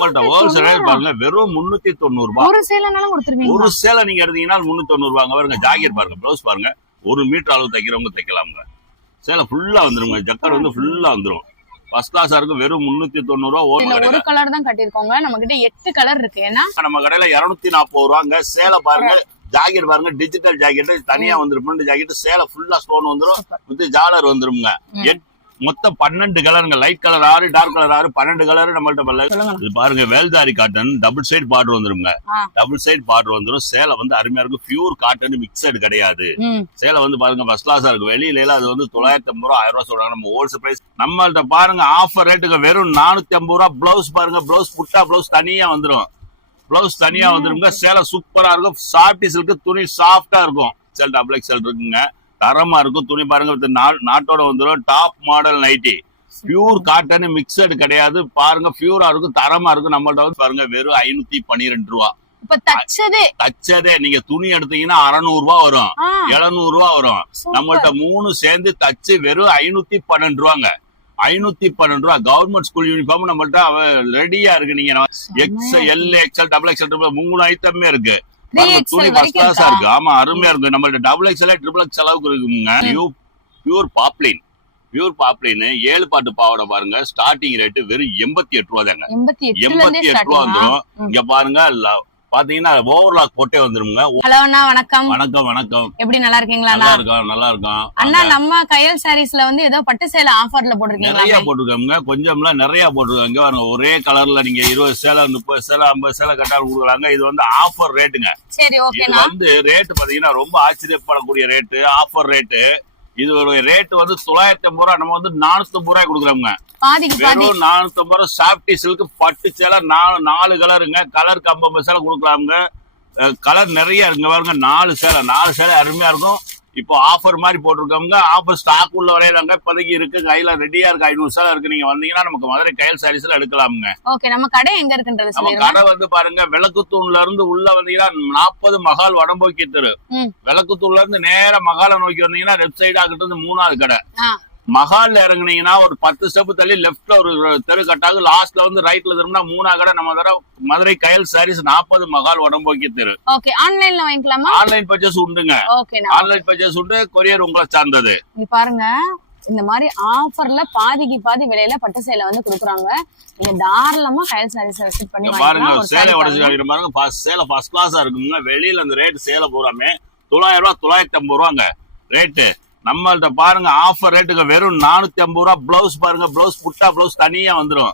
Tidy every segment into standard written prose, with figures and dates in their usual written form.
நம்மள்ட்ட ஹோல்சேல் பாருங்க வெறும் 390 ரூபாய். ஒரு சேலைனாலும் கொடுத்துருவீங்க. ஒரு சேலை நீங்க எடுத்தீங்கன்னா 390 ரூபாங்க. பாருங்க ஜாக்கெட் பாருங்க, ப்ளவுஸ் பாருங்க, 1 மீட்டர் அளவு தைக்கிறவங்க தைக்கலாமுங்க. சேலை ஃபுல்லா வந்துருங்க, ஜக்கர் வந்து ஃபுல்லா வந்துரும். ஃபர்ஸ்ட் கிளாஸா இருக்கும். வெறும் 390 ரூபாய். ஒரு கலர் தான் கட்டிருக்கோங்க. நம்ம கிட்ட 8 கலர் இருக்கு. ஏன்னா நம்ம கடையில 240 ரூபாங்க. சேலை பாருங்க, ஜாக்கெட் பாருங்க, டிஜிட்டல் ஜாக்கெட் தனியா வந்துரும். பிரிண்ட் ஜாக்கெட் சேலை ஃபுல்லா ஸ்டோன் வந்துரும், வித் ஜாலர் வந்துருங்க. மொத்தம் 12 கலருங்க. Light colour 6, dark colour 6, 12 colour நம்மள்ட்ட. இது பாருங்க வேல்தாரி காட்டன், டபுள் சைடு பார்டர் வந்துருங்க. டபுள் சைடு பார்டர் வந்துரும். சேலை வந்து அருமையா இருக்கும். பியூர் காட்டன், மிக்சடு கிடையாது. சேலை வந்து பாருங்க ஃபர்ஸ்ட் கிளாஸா இருக்கு. வெளியில அது வந்து 950 ரூபாய், 1000 ரூபாய் சொல்றாங்க. நம்ம ஹோல்சேல் பிரைஸ் நம்மள்ட்ட பாருங்க ஆஃபர் ரேட்டுக்கு வெறும் 450 ரூபாய். பிளவுஸ் பாருங்க, பிளவுஸ் புட்டா பிளவுஸ் தனியா வந்துரும். பிளவுஸ் தனியா வந்துருங்க. சேலை சூப்பரா இருக்கும். சாஃப்டி சில்க், துணி சாஃப்டா இருக்கும். சேல் டபுள் எக்ஸ்எல் இருக்குங்க, தரமா இருக்கும். துணி பாருங்க நாட்டோட வந்துடும். Top model nightie, pure cotton, mixed கிடையாது. பாருங்க பியூரா இருக்கும், தரமா இருக்கும். நம்மள்ட்ட வந்து பாருங்க வெறும் 512 ரூபா. தச்சதே நீங்க துணி எடுத்தீங்கன்னா 600 ரூபாய் வரும், 700 ரூபாய் வரும். நம்மள்ட்ட 3 சேர்ந்து தச்சு வெறும் 512 ரூபாங்க. 512 ரூபாய். கவர்மெண்ட் ஸ்கூல் யூனிஃபார்ம் நம்மள்ட்ட ரெடியா இருக்கு. நீங்க எக்ஸ்எல், எக்ஸ்எல், டபுள் எக்ஸ்எல் 3 ஐட்டமே இருக்கு. துணி ஃபர்ஸ்ட் கிளாஸா இருக்கு. ஆமா அருமையா இருக்கு. நம்மள்ட்ட டபுள் எக்ஸ்எல், ட்ரிபிள் எக்ஸ் அளவுக்கு இருக்குங்க. பியூர் பாப்ளின், பியூர் பாப்ளின் 7 பாட்டு பாவாடை பாருங்க. ஸ்டார்டிங் ரேட் வெறும் 88 ரூபா தாங்க. 88 ரூபா வந்துரும். இங்க பாருங்க பாத்தீங்கன்னா ஓவர்லாக் போட்டே வந்துருங்க. ஹலோ அண்ணா, வணக்கம். வணக்கம் வணக்கம். எப்படி நல்லா இருக்கீங்களா? நல்லா இருக்கோம், நல்லா இருக்கோம் அண்ணா. நம்ம கையல் சாரீஸ்ல வந்து ஏதோ பட்டு சேலை ஆஃபர்ல போட்டுருக்கீங்க. நிறைய போட்டுருக்காங்க, கொஞ்சம்ல நிறைய போட்டுருக்காங்க. பாருங்க ஒரே கலர்ல நீங்க 20 சேலை, 30 சேலை, 50 சேலை கட்டாலும் கொடுக்குறாங்க. இது வந்து ஆஃபர் ரேட்டுங்க. சரி, ஓகே. இது வந்து ரேட் பாத்தீங்கன்னா ரொம்ப ஆச்சரியப்படக்கூடிய ரேட்டு, ஆஃபர் ரேட்டு. இது ஒரு ரேட் வந்து 950 ரூபாய். நம்ம வந்து 450 ரூபாய் கொடுக்குறோங்க. வெறும் 450 ரூபாய். சாஃப்டி சில்க் பட்டு சேலை 4 கலருங்க. கலருக்கு 50 சேலை கொடுக்கலாமுங்க. கலர் நிறைய இருக்குங்க. பாருங்க 4 சேலை அருமையா இருக்கும். இப்போ ஆஃபர் மாதிரி போட்டிருக்கோங்க. ஆஃபர் ஸ்டாக் உள்ள வரையிலாங்க இப்போதைக்கு இருக்கு. கையில ரெடியா இருக்கு. 500 சேலை இருக்கு. நீங்க வந்தீங்கன்னா நமக்கு மதுரை கையல் சாரீஸ்ல எடுக்கலாமுங்க. ஓகே. நம்ம கடை எங்க இருக்குன்றது நம்ம கடை வந்து பாருங்க விளக்குத்தூண்ல இருந்து உள்ள வந்தீங்கன்னா 40 மகால் வடம்போக்கி தெரு. விளக்குத்தூண்ல இருந்து நேர மகாலை நோக்கி வந்தீங்கன்னா லெப்ட் சைடு ஆகிட்டு வந்து 3வது கடை. மகால்ல இறங்குனீங்கன்னா ஒரு 10 ஸ்டெப் தள்ளி லெப்ட்ல ஒரு தெரு கட்டாகும். லாஸ்ட்ல வந்து ரைட்ல திரும்பினா 3வது கடை. நம்ம தர மதுரை கையல் சாரீஸ் 40 மகால் வடம்போக்கி தெரு. ஓகே. ஆன்லைன்ல வாங்கிக்கலாமா? ஆன்லைன் பர்ச்சேஸ் உண்டுங்க. ஆன்லைன் பர்ச்சேஸ் உண்டு. கொரியர் உங்களை சார்ந்தது. நீ பாருங்க இந்த மாதிரி ஆஃபர்ல பாதிக்கு பாதி விலையில பட்டு சேலை வந்து கொடுக்குறாங்க. நீங்க தாராளமா கையல் சாரீஸ் விசிட் பண்ணி பாருங்க. சேலை உடச்சு பாருங்க. சேலை ஃபர்ஸ்ட் கிளாஸா இருக்குங்க. வெளியில அந்த ரேட் சேலை பூராமே 900 ரூபாய், 950 ரூபாங்க ரேட்டு. நம்மள்ட்ட பாருங்க ஆஃபர் ரேட்டுக்கு வெறும் 450 ரூபாய். பிளவுஸ் பாருங்க, பிளவுஸ் புட்டா பிளவுஸ் தனியா வந்துரும்.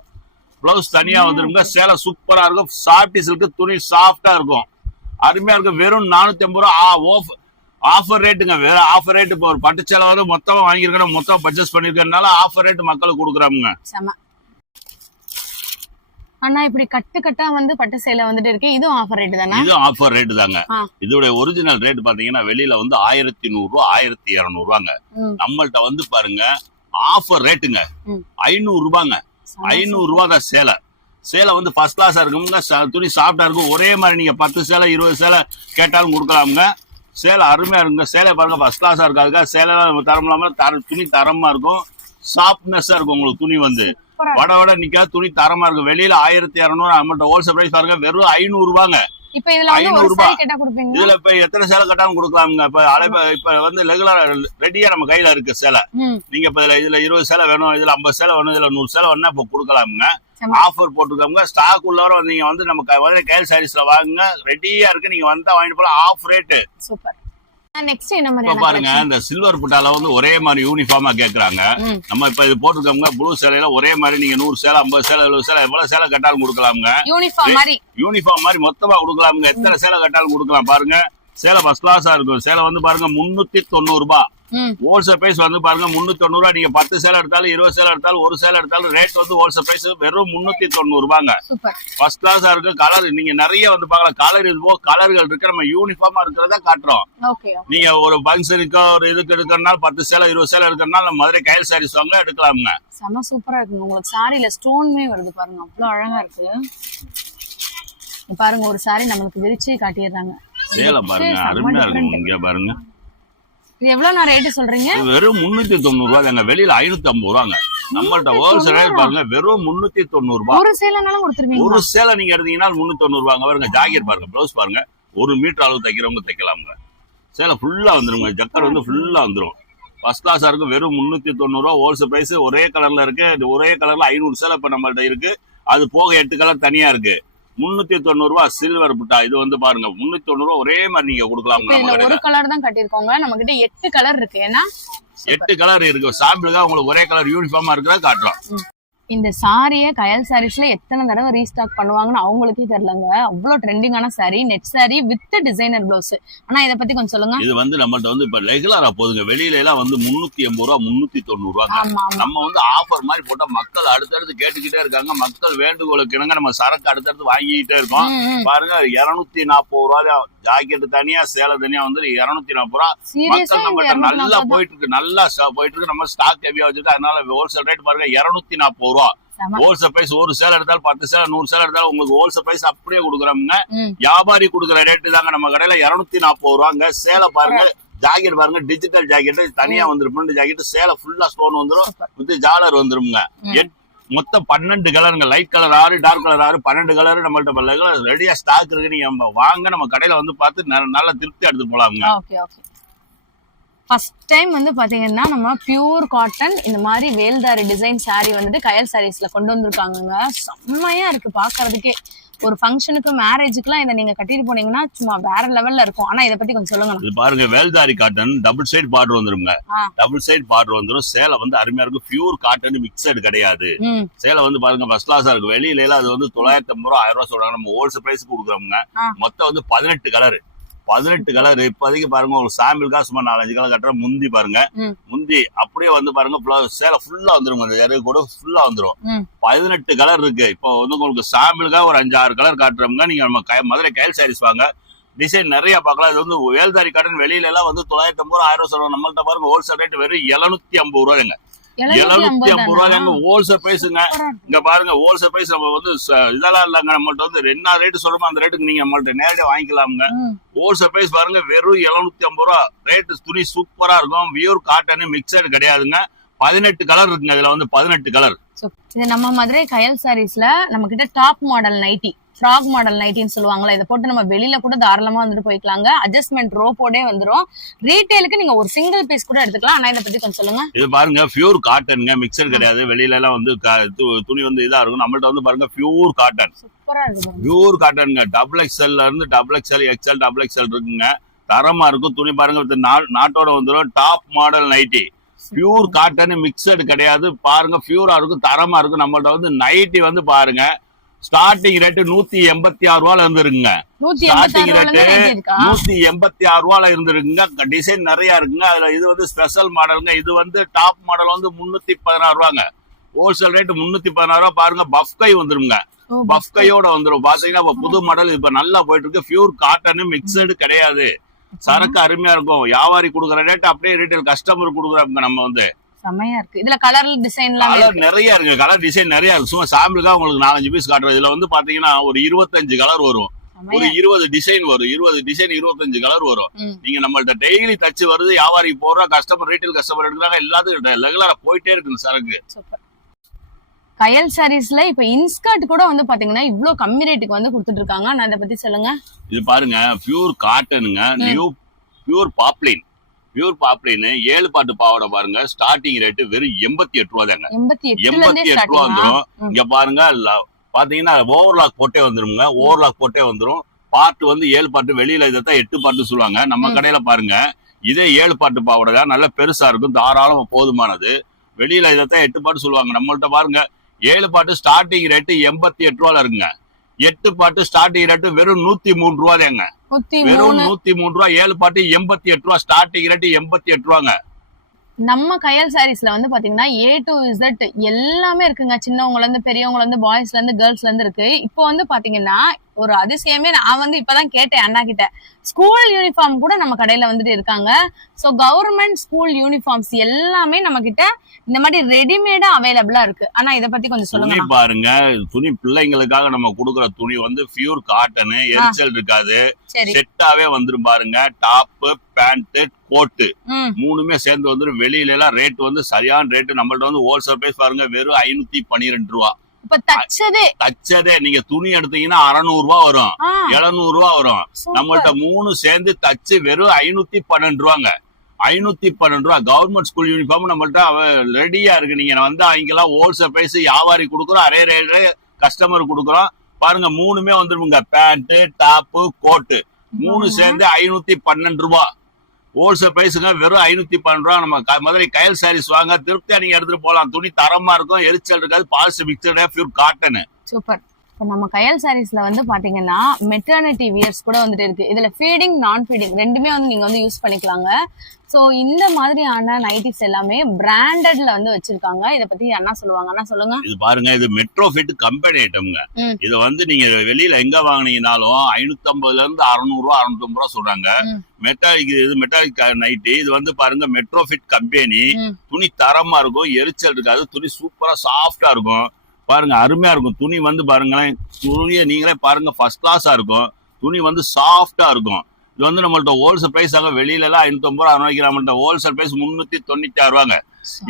பிளவுஸ் தனியா வந்துருங்க. சேலை சூப்பரா இருக்கும். சாஃப்டி சில்க், துணி சாஃப்டா இருக்கும், அருமையா இருக்கும். வெறும் 450 ரூபாய் ஆஃபர் ரேட்டுங்க. வேற ஆஃபர் ரேட். இப்போ ஒரு பட்டு சேலை வந்து மொத்தமா வாங்கியிருக்கணும், மொத்தம் பர்ச்சேஸ் பண்ணிருக்கனால ஆஃபர் ரேட் மக்களுக்கு கொடுக்குறாங்க. அண்ணா இப்படி கட்டு கட்டா வந்து பட்டு சேலை வந்துட்டு இருக்கு. இதுவும் ஆஃபர் ரேட் தானே? இதுவும் ஆஃபர் ரேட் தாங்க. இதோட ஒரிஜினல் ரேட் பாத்தீங்கன்னா வெளியில வந்து 1100 ரூபாய், 1200 ரூபாங்க. நம்மள்ட்ட வந்து பாருங்க ஆஃபர் ரேட்டுங்க 500 ரூபாங்க. 500 ரூபாய் தான் சேலை. சேலை வந்து ஃபர்ஸ்ட் கிளாஸா இருக்குங்க. துணி சாஃப்டா இருக்கும். ஒரே மாதிரி நீங்க 10 சேலை 20 சேலை கேட்டாலும் கொடுக்கலாமுங்க. சேலை அருமையா இருக்குங்க. சேலை பாருங்க ஃபர்ஸ்ட் கிளாஸா இருக்காதுங்க. சேலை தரம் இல்லாம துணி தரமா இருக்கும். சாஃப்ட்னஸா இருக்கும். உங்களுக்கு துணி வந்து வட நிக்காது. துணி தரமா இருக்கும். வெளியில 1200. நம்மள்ட்ட ஹோல்சேல் பிரைஸ் பாருங்க வெறும் 500 ரூபாங்க. 500 ரூபாய். இதுல இப்ப எத்தனை சேலை கட்டாலும் கொடுக்கலாமுங்க. இப்ப வந்து ரெகுலர் ரெடியா நம்ம கையில இருக்கு சேலை. நீங்க இப்ப இதுல 20 சேலை வேணும், இதுல 50 சேலை வேணும், இதுல 100 சேலை வேணும்னா இப்ப கொடுக்கலாமுங்க. ஆஃபர் போட்டுருக்காங்க. ஸ்டாக் உள்ளவரை நீங்க வந்து நம்ம கையல் சாரீஸ்ல வாங்குங்க. ரெடியா இருக்கு. நீங்க வந்தா வாங்கிட்டு போலாம். Of rate. சூப்பர். நெக்ஸ்ட் என்ன மாதிரி பாருங்க. இந்த சில்வர் புட்டால வந்து ஒரே மாதிரி யூனிஃபார்மா கேக்குறாங்க. நம்ம இப்ப இது போட்டுருக்கோங்க. ப்ளூ சேலையில ஒரே மாதிரி நீங்க 100 சேலை, 50 சேலை, 70 சேலை எவ்வளவு சேலை கட்டாலும் கொடுக்கலாமுங்க. யூனிஃபார்ம் மாதிரி மொத்தமா கொடுக்கலாமுங்க. எத்தனை சேலை கட்டாலும் கொடுக்கலாம். பாருங்க சேலை ஃபர்ஸ்ட் கிளாஸா இருக்கும். சேலை வந்து பாருங்க 390 ரூபாய். ஹோல்சேல் பிரைஸ் வந்து பாருங்க 390 ரூபாய். நீங்க 10 சேலை எடுத்தாலும், 20 சேலை எடுத்தாலும், ஒரு சேலை எடுத்தாலும் ரேட் வந்து ஹோல்சேல் பிரைஸ் வெறும் 390 ரூபாங்க. ஃபர்ஸ்ட் கிளாஸா இருக்கு. கலர் நீங்க நிறைய வந்து பாக்கலாம். கலர் இது கலர்கள் இருக்கு. நம்ம யூனிஃபார்மா இருக்கிறதா காட்டுறோம். நீங்க ஒரு ஃபங்க்ஷனுக்கு ஒரு இதுக்கு எடுக்கிறனால 10 சேலை 20 சேலை எடுக்கிறனால நம்ம மதுரை கையல் சாரீஸ் வாங்க எடுக்கலாமுங்க. செம சூப்பரா இருக்கு. உங்களுக்கு சாரியில ஸ்டோன்மே வருது பாருங்க. அவ்வளவு அழகா இருக்கு. பாருங்க ஒரு சாரி நமக்கு விரிச்சு காட்டிடுறாங்க. சேலை பாருங்க அருமையா இருக்கும். இங்க பாருங்க இது எவ்வளவு நான் ரேட் சொல்றீங்க? வெறும் 390 ரூபாய் தாங்க. வெளியில 550 ரூபாங்க. நம்மள்ட்ட ஹோல்சேல் ரேட் பாருங்க வெறும் 390 ரூபாய். ஒரு சேலைனாலும் கொடுத்துருவீங்க. ஒரு சேலை நீங்க எடுத்தீங்கன்னா 390 ரூபாங்க. பாருங்க ஜாக்கெட் பாருங்க, ப்ளவுஸ் பாருங்க, 1 மீட்டர் அளவு தைக்கிறவங்க தைக்கலாமுங்க. சேலை ஃபுல்லா வந்துருங்க, ஜக்கர் வந்து ஃபுல்லா வந்துரும். ஃபர்ஸ்ட் கிளாஸா இருக்கும். வெறும் 390 ரூபா ஹோல்சேல் பிரைஸ். ஒரே கலர்ல இருக்கு. ஒரே கலர்ல 500 சேலை இப்ப நம்மள்ட்ட இருக்கு. அது போக 8 கலர் தனியா இருக்கு. 390 ரூபா சில்வர் புட்டா. இது வந்து பாருங்க 390 ரூபா ஒரே மாதிரி நீங்க கொடுக்கலாம். ஒரு கலர் தான் கட்டிருக்கோங்க. நம்ம கிட்ட 8 கலர் இருக்கு. ஏன்னா 8 கலர் இருக்கு. சாம்பிளுக்கு உங்களுக்கு ஒரே கலர் யூனிஃபார்மா இருக்கிறதா காட்டுறோம். இந்த சாரியை கயல் சாரீஸ்ல எத்தனை தடவை ரீஸ்டாக் பண்ணுவாங்கன்னு அவங்களுக்கே தெரியலங்க. அவ்வளவு ட்ரெண்டிங்கான sari, net sari with designer blouse. ஆனா இதை பத்தி கொஞ்சம் சொல்லுங்க. இது வந்து நம்மள்ட்ட வந்து இப்ப ரெகுலரா போதுங்க. வெளியில எல்லாம் வந்து 380 ரூபா 390 ரூபா. நம்ம வந்து ஆஃபர் மாதிரி போட்டா மக்கள் அடுத்தடுத்து கேட்டுக்கிட்டே இருக்காங்க. மக்கள் வேண்டுகோளுக்கு இணங்க நம்ம சரக்கு அடுத்தடுத்து வாங்கிக்கிட்டே இருக்கோம். பாருங்க 240 ரூபா ஜாக்கெட் தனியா, சேலை தனியா வந்து 240 ரூபா. மக்கள் நம்மகிட்ட நல்லா போயிட்டு இருக்கு, நல்லா போயிட்டு இருக்கு. நம்ம ஸ்டாக் ஹெவியா வச்சுட்டு அதனால ஹோல்சேல் ரேட் பாருங்க 240 ரூபா. Wholesale price. ஒரு சேலை எடுத்தாலும் 10 சேலை 100 சேலை எடுத்தாலும் உங்களுக்கு ஹோல்சேல் பிரைஸ் அப்படியே கொடுக்குறாங்க. வியாபாரி கொடுக்குற ரேட்டு தாங்க நம்ம கடையில 240 ரூபாங்க. சேலை பாருங்க, ஜாக்கெட் பாருங்க, டிஜிட்டல் ஜாக்கெட் தனியா வந்துரும். ஜாக்கெட் சேலை ஃபுல்லா ஸ்டோன் வந்துரும், வித் ஜாலர் வந்துருங்க. மொத்தம் 12 கலருங்க. Light colour 6, dark colour 6, 12 colour நம்மள்ட்ட ரெடியா ஸ்டாக் இருக்கு. நீங்க வாங்க, நம்ம கடையில வந்து பார்த்து நல்ல திருப்தி எடுத்துட்டு போலாமுங்க. ஃபர்ஸ்ட் டைம் வந்து பாத்தீங்கன்னா நம்ம பியூர் காட்டன் இந்த மாதிரி வேல்தாரி டிசைன் சாரி வந்துட்டு கயல் சாரீஸ்ல கொண்டு வந்திருக்காங்க. செம்மையா இருக்கு பாக்குறதுக்கே. ஒரு ஃபங்க்ஷனுக்கு, மேரேஜுக்குலாம் இதை நீங்க கட்டிட்டு போனீங்கன்னா சும்மா வேற லெவல்ல இருக்கும். ஆனா இதை பத்தி கொஞ்சம் சொல்லுங்க. இது பாருங்க வேல்தாரி காட்டன், டபுள் சைடு பார்டர் வந்துருங்க. டபுள் சைடு பார்டர் வந்துரும். சேலை வந்து அருமையா இருக்கும். பியூர் காட்டன், மிக்சடு கிடையாது. சேலை வந்து பாருங்க ஃபர்ஸ்ட் கிளாஸா இருக்கு. வெளியில எல்லாம் அது வந்து 950 ரூபா 1000 ரூபா சொல்றாங்க. நம்ம ஹோல்சேல் பிரைஸ் கொடுக்குறோம்ங்க. மொத்தம் வந்து 18 கலர். 18 கலர். இப்போதைக்கு பாருங்க ஒரு சாம்பிளுக்கா சும்மா 4-5 கலர் கட்டுற. முந்தி பாருங்க, முந்தி அப்படியே வந்து பாருங்க சேலை ஃபுல்லா வந்துரும். அந்த ஜரி கூட ஃபுல்லா வந்துரும். 18 கலர் இருக்கு. இப்போ வந்து உங்களுக்கு சாம்பிளுக்கா ஒரு 5-6 கலர் காட்டுறோம்ங்க. நீங்க நம்ம மதுரை கயல் சாரீஸ் வாங்க, டிசைன் நிறைய பார்க்கலாம். இது வந்து வேல்தாரி காட்டன். வெளியில எல்லாம் வந்து 950 ரூபா 1000 ரூபா சொல்லுவாங்க. நம்மள்ட்ட பாருங்க ஹோல்சேல் ரேட் வெறும் 750 ரூபாய்ங்க. 750 ரூபாய்ங்க ஹோல்சேல் பிரைஸுங்க. இங்க பாருங்க ஹோல்சேல் பிரைஸ். நம்ம வந்து இதெல்லாம் இல்லங்க, நம்மள்ட்ட வந்து என்ன ரேட் சொல்றோமோ அந்த ரேட்டுக்கு நீங்க நம்மள்ட்ட நேரடியாக வாங்கிக்கலாமுங்க. ஹோல்சேல் பிரைஸ் பாருங்க வெறும் 750 ரூபா. ரேட்டு துணி சூப்பரா இருக்கும். பியூர் காட்டன், மிக்சடு கிடையாதுங்க. 18 கலர் இருக்குங்க. இதுல வந்து 18 கலர். இது நம்ம மதுரை கயல் சாரீஸ்ல நம்ம கிட்ட top model nighty, frock model நைட்டின்னு சொல்லுவாங்களா, இதை போட்டு நம்ம வெளியில கூட தாராளமா வந்துட்டு போய்க்கலாங்க. அட்ஜஸ்ட்மெண்ட் ரோப்போடே வந்துரும். ரீட்டைலுக்கு நீங்க ஒரு சிங்கிள் பீஸ் கூட எடுத்துக்கலாம். ஆனா இதை பத்தி கொஞ்சம் சொல்லுங்க. இது பாருங்க பியூர் காட்டனுங்க, மிக்சர் கிடையாது. வெளியில எல்லாம் வந்து துணி வந்து இதா இருக்கும். நம்மள்ட்ட வந்து பாருங்க பியூர் காட்டன், சூப்பரா இருக்கு. பியூர் காட்டனுங்க. XXL இருந்து XXL, XL, XXL இருக்குங்க. தரமா இருக்கும். துணி பாருங்க நாட்டோட வந்துடும். Top model nightie, pure cotton, mixed கிடையாது. பாருங்க பியூரா இருக்கும், தரமா இருக்கும். நம்மள்ட்ட வந்து நைட்டி வந்து பாருங்க ஸ்டார்டிங் ரேட்டு 186 ரூபால இருந்துருக்குங்க. ஸ்டார்டிங் ரேட்டு 186 ரூபால இருந்துருக்குங்க. டிசைன் நிறைய இருக்குங்க. அதுல இது வந்து ஸ்பெஷல் மாடலுங்க. இது வந்து டாப் மாடல் வந்து 316 ரூபாங்க. ஹோல்சேல் ரேட் 316 ரூபா. பாருங்க பஃப் கை வந்துருங்க. பஃப் கையோட வந்துரும். பாத்தீங்கன்னா புது மாடல் இப்ப நல்லா போயிட்டு இருக்கு. பியூர் காட்டன், மிக்சடு கிடையாது. சரக்கு அருமையா இருக்கும். வியாபாரி கொடுக்குற ரேட் அப்படியே ரீட்டைல் கஸ்டமர் கொடுக்குறாங்க. நம்ம வந்து செமையா இருக்கு. இதுல கலர் டிசைன் நிறைய இருக்கு. கலர் டிசைன் நிறைய இருக்கு. சும்மா சாம்பிளுக்கா உங்களுக்கு 4-5 பீஸ் காட்டுறது. இதுல வந்து பாத்தீங்கன்னா ஒரு 25 கலர் வரும். ஒரு 20 டிசைன் வரும். 20 டிசைன் 25 கலர் வரும். நீங்க நம்மள்ட்ட டெய்லி தச்சு வருது. வியாபாரி போடுற கஸ்டமர், ரீட்டைல் கஸ்டமர் எடுக்கிறாங்க. எல்லாத்துக்கும் ரெகுலரா போயிட்டே இருக்கு சரக்கு. கயல் சாரீஸ்ல இப்ப இன்ஸ்கர்ட் கூட வந்து பாத்தீங்கன்னா இவ்வளவு கம்மி ரேட்டுக்கு வந்து கொடுத்துட்டு இருக்காங்க. நான் இதை பத்தி சொல்லுங்க. இது பாருங்க பியூர் காட்டனுங்க. New pure poplin. Pure poplin 7 பாட்டு பாவாடை பாருங்க. ஸ்டார்டிங் ரேட் வெறும் 88 ரூபா தாங்க. 88 ரூபா வந்துடும். இங்க பாருங்க பாத்தீங்கன்னா ஓவர்லாக் போட்டே வந்துருங்க. ஓவர்லாக் போட்டே வந்துரும். பாட்டு வந்து 7 பாட்டு. வெளியில இதைத்தான் 8 பாட்டு சொல்லுவாங்க. நம்ம கடையில பாருங்க இதே 7 பாட்டு பாவாடை தான். நல்ல பெருசா இருக்கும், தாராளமா போதுமானது. வெளியில இதைத்தான் 8 பாட்டு சொல்லுவாங்க. நம்மள்ட்ட பாருங்க 7 பாட்டு ஸ்டார்டிங் ரேட்டு 88 ரூபால இருக்குங்க. 8 பாட்டு ஸ்டார்டிங் ரேட்டு வெறும் 103 ரூபா தாங்க. வெறும் 103 ரூபா. 7 பாட்டு 88 ரூபா. ஸ்டார்டிங் ரேட்டு 88 ரூபாங்க. நம்ம கயல் சாரீஸ்ல வந்து பாத்தீங்கன்னா A to Z எல்லாமே இருக்குங்க. சின்னவங்கல இருந்து பெரியவங்கல இருந்து பாய்ஸ்ல இருந்து கேர்ள்ஸ்ல இருந்து இருக்கு. இப்போ வந்து பாத்தீங்கன்னா ஒரு அதிசயமே, நான் வந்து இப்பதான் கேட்டேன் அண்ணா கிட்ட, ஸ்கூல் யூனிஃபார்ம் கூட நம்ம கடையில வந்துட்டு இருக்காங்க. சோ கவர்மெண்ட் ஸ்கூல் யூனிஃபார்ம்ஸ் எல்லாமே நம்ம கிட்ட இந்த மாதிரி ரெடிமேடா அவைலபிளா இருக்கு. ஆனா இதை பத்தி கொஞ்சம் சொல்லுங்க. பாருங்க துணி பிள்ளைங்களுக்காக நம்ம கொடுக்குற துணி வந்து பியூர் காட்டன், எரிச்சல் இருக்காது, செட்டாவே வந்துரும். பாருங்க டாப், பேண்ட் கோட்டு ம். மூணுமே சேர்ந்து வந்துடும். வெளியில எல்லாம் ரேட் வந்து சரியான ரேட்டு. நம்மள்ட்ட வந்து ஹோல்சேல் பிரைஸ் பாருங்க வெறும் 512 ரூபா. இப்ப தச்சதே நீங்க துணி எடுத்தீங்கன்னா 600 ரூபா வரும், 700 ரூபா வரும். நம்மள்ட்ட மூணு சேர்ந்து தச்சு வெறும் 512 ரூபாங்க. 512 ரூபா. கவர்மெண்ட் ஸ்கூல் யூனிஃபார்ம் நம்மள்ட்ட ரெடியா இருக்கு. நீங்க வந்து அவங்கெல்லாம் ஹோல்சேல் பிரைஸ் வியாபாரி கொடுக்குறோம், அரே ரேட்டு கஸ்டமர் கொடுக்குறோம். பாருங்க மூணுமே வந்துருங்க. பேண்ட் டாப்பு கோட்டு மூணு சேர்ந்து 512 ரூபா. ஹோல்சேல் பிரைஸுங்க வெறும் 512 ரூபா. நம்ம மதுரை கயல் சாரீஸ் வாங்க, திருப்தியா நீங்க எடுத்துட்டு போகலாம். துணி தரமா இருக்கும், எரிச்சல் இருக்காது, பாலிஸ்டர் மிக்சடா பியூர் காட்டன். சூப்பர். இப்போ நம்ம கயல் சாரீஸ்ல வந்து பாத்தீங்கன்னா மெட்டர்னிட்டி வியர்ஸ் கூட வந்துட்டு இருக்கு. இதுல ஃபீடிங் நான் ஃபீடிங் ரெண்டுமே வந்து நீங்க வந்து யூஸ் பண்ணிக்கலாங்க. சோ இந்த மாதிரியான நைட்டிஸ் எல்லாமே பிராண்டட்ல வந்து வச்சிருக்காங்க. இத பத்தி அண்ணா சொல்லுவாங்க. அண்ணா சொல்லுங்க. இது பாருங்க, இது மெட்ரோ ஃபிட் கம்பெனி ஐட்டம்ங்க. இத வந்து நீங்க வெளியில எங்க வாங்குனீங்கனாலும் 550 இருந்து 600 ரூபா 650 ரூபா சொல்றாங்க. Metallic nightie. இது வந்து பாருங்க மெட்ரோ ஃபிட் கம்பெனி. துணி தரமா இருக்கும், எரிச்சல் இருக்காது, துணி சூப்பரா சாஃப்டா இருக்கும். பாருங்க அருமையா இருக்கும். துணி வந்து பாருங்களேன், துணியை நீங்களே பாருங்க ஃபர்ஸ்ட் கிளாஸா இருக்கும். துணி வந்து சாஃப்டா இருக்கும். இது வந்து நம்மள்ட்ட ஹோல்சேல் பிரைஸ் ஆக வெளியில எல்லாம் 550 ரூபா ரூபாய்க்கு நம்மள்ட்ட ஹோல்சேல் பிரைஸ் 396 ரூபாங்க.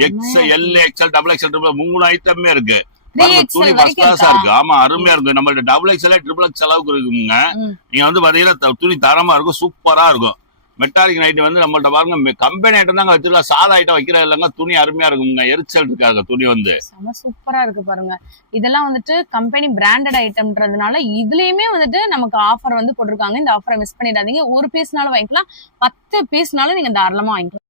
எக்ஸ்எல் எக்ஸ்எல் டபுள் எக்ஸ்எல் 3 ஐட்டமே இருக்கு. துணி ஃபர்ஸ்ட் கிளாஸா இருக்கு. ஆமா அருமையா இருக்கு. நம்மள்ட்ட டபுள் எக்ஸ்எல் ட்ரிபிள் எக்ஸ்எல் அளவுக்கு இருக்குங்க. நீங்க வந்து பாத்தீங்கன்னா துணி தரமா இருக்கும், சூப்பரா இருக்கும். மெட்டாலிக் நைட் வந்து நம்மள்ட்ட பாருங்க கம்பெனி ஐட்டம் தாங்க வச்சிருக்கலாம், சாதா ஐட்டம் வைக்கிற இல்லைங்க. துணி அருமையா இருக்குங்க, எரிச்சல் இருக்காங்க. துணி வந்து சூப்பரா இருக்கு பாருங்க. இதெல்லாம் வந்துட்டு கம்பெனி பிராண்டட் ஐட்டம்ன்றதுனால இதுலயுமே வந்துட்டு நமக்கு ஆஃபர் வந்து போட்டிருக்காங்க. இந்த ஆஃபரை மிஸ் பண்ணிடாதீங்க. ஒரு பீஸ்னாலும் வாங்கிக்கலாம், 10 பீஸ்னாலும் நீங்க தாராளமா வாங்கிக்கலாம்.